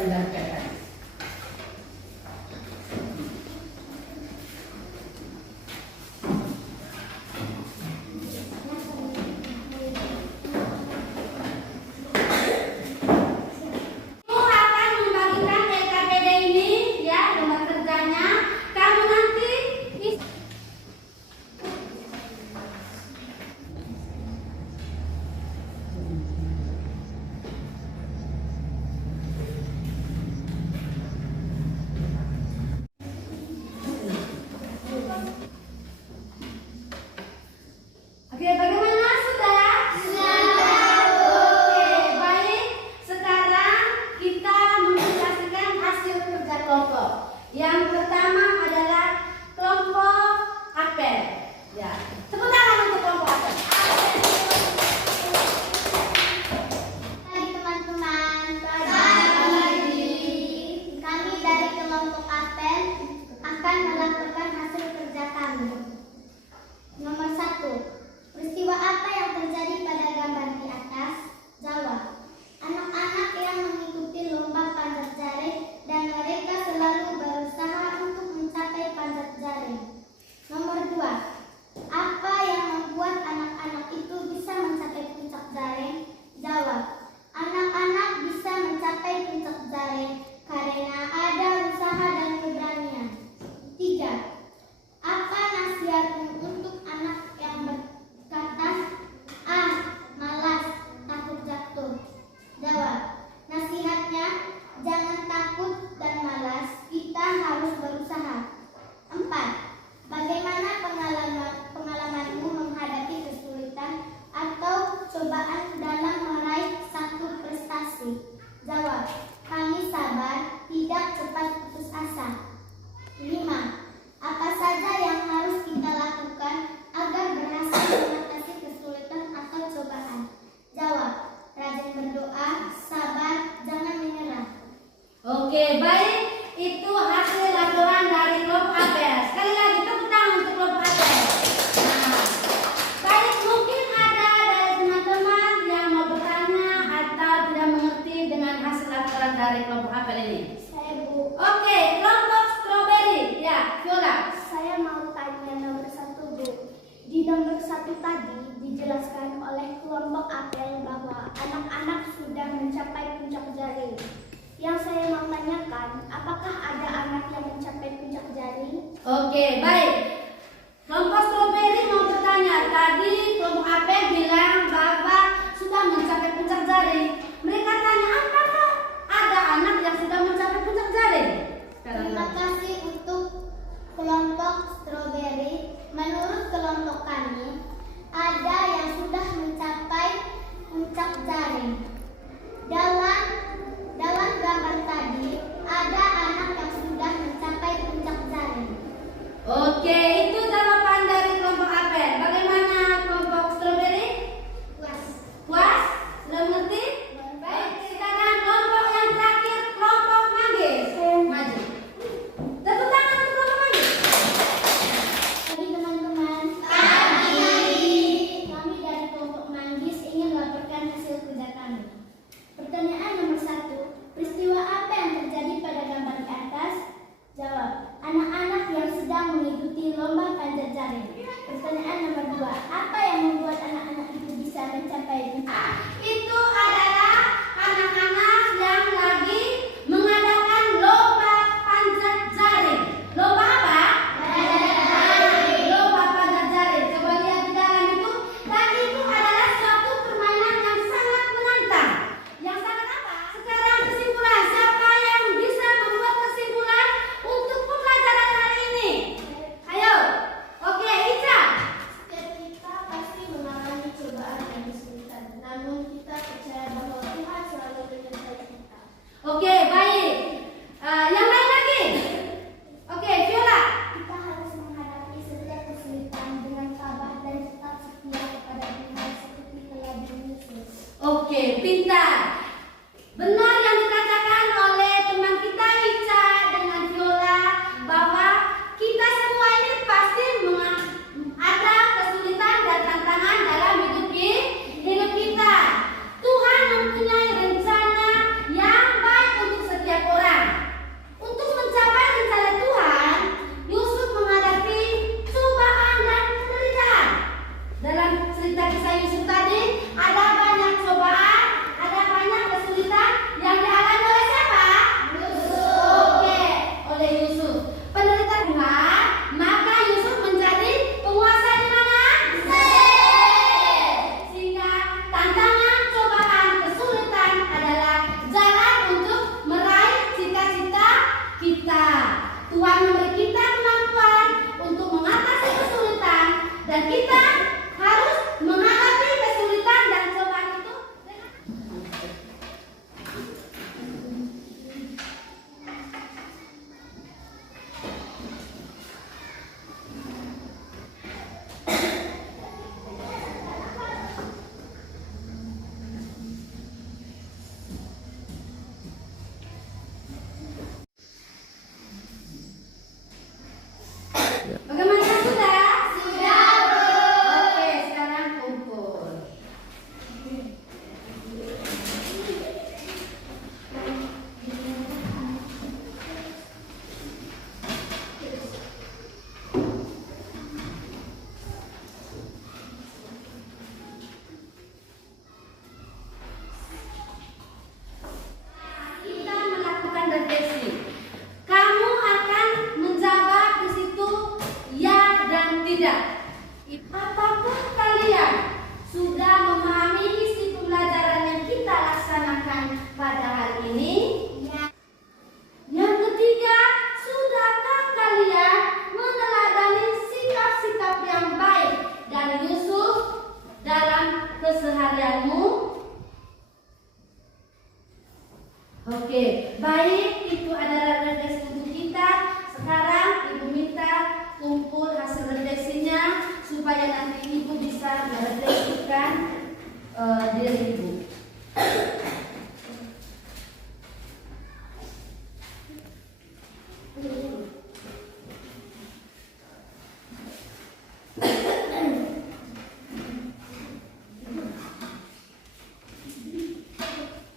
dilancarkan. Oke, bagaimana sudah? Sudah. Oke, baik. Sekarang kita menyaksikan hasil kerja kelompok. Yang pertama adalah kelompok apel. Ya, tepuk tangan untuk kelompok apel. Hai teman-teman, pagi. Kami dari kelompok apel akan melaporkan hasil kerja kami. Nomor 1. Peristiwa apa yang terjadi pada gambar di atas? Jawab. Anak-anak yang mengikuti lomba panjat jaring dan mereka selalu berusaha untuk mencapai panjat jaring. Nomor 2. Apa yang membuat anak-anak itu bisa mencapai puncak jaring? Jawab. Anak-anak bisa mencapai puncak jaring karena ada usaha dan keberanian. 3. Apa nasihatmu untuk anak yang berkata, malas, takut jatuh? Jawab. Nasihatnya, jangan takut dan malas, kita harus berusaha. 4. Bagaimana pengalamanmu menghadapi kesulitan atau cobaan dalam meraih satu prestasi? Jawab. Kami sabar, tidak cepat putus asa. 5. Apa saja yang harus kita lakukan agar berhasil mengatasi kesulitan atau cobaan? Jawab. Rajin berdoa, sabar, jangan menyerah. Oke, baik. Itu hasil laporan dari kelompok apel. Sekali lagi tepuk tangan untuk kelompok apel. Nah, baik, mungkin ada dari teman-teman yang mau bertanya atau tidak mengerti dengan hasil laporan dari kelompok apel ini. Saya Bu. Oke, kelompok stroberi. Ya, Viola. Saya mau tanya nomor 1 Bu. Di nomor 1 tadi dijelaskan oleh kelompok apel bahwa anak-anak sudah mencapai puncak jaring. Yang saya mau tanyakan, apakah ada anak yang mencapai puncak jaring? Oke, baik. Kelompok stroberi mau bertanya. Tadi kelompok apel bilang bahwa sudah mencapai puncak jaring. Mereka tanya apakah ada anak yang sudah mencapai puncak jaring? Terima kasih untuk kelompok stroberi. Menurut kelompok kami, ada yang sudah mencapai puncak jaring. Dalam gambar tadi, ada anak yang sudah mencapai puncak jaring. Oke. baik, itu adalah refleksi untuk kita. Sekarang Ibu minta kumpul hasil refleksinya supaya nanti Ibu bisa merefleksikan diri Ibu.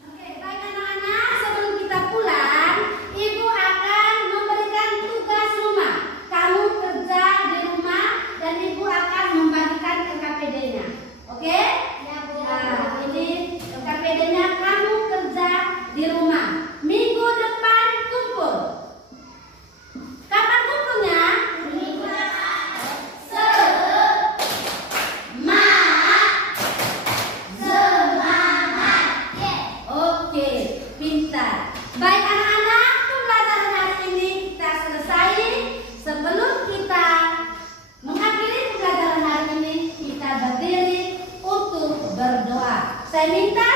Oke, baik anak-anak, sebelum kita pulang, Ibu akan memberikan tugas rumah. Kamu kerja di rumah dan Ibu akan membagikan LKPD-nya. Oke? Ya, Bu. Nah, ini LKPD-nya kamu kerja di rumah. Minggu depan kumpul. Kapan kumpulnya? Minggu depan. Semangat. Oke, pintar. Baik anak-anak, pembelajaran hari ini kita selesai. Sebelum kita mengakhiri pembelajaran hari ini, kita berdiri untuk berdoa. Saya minta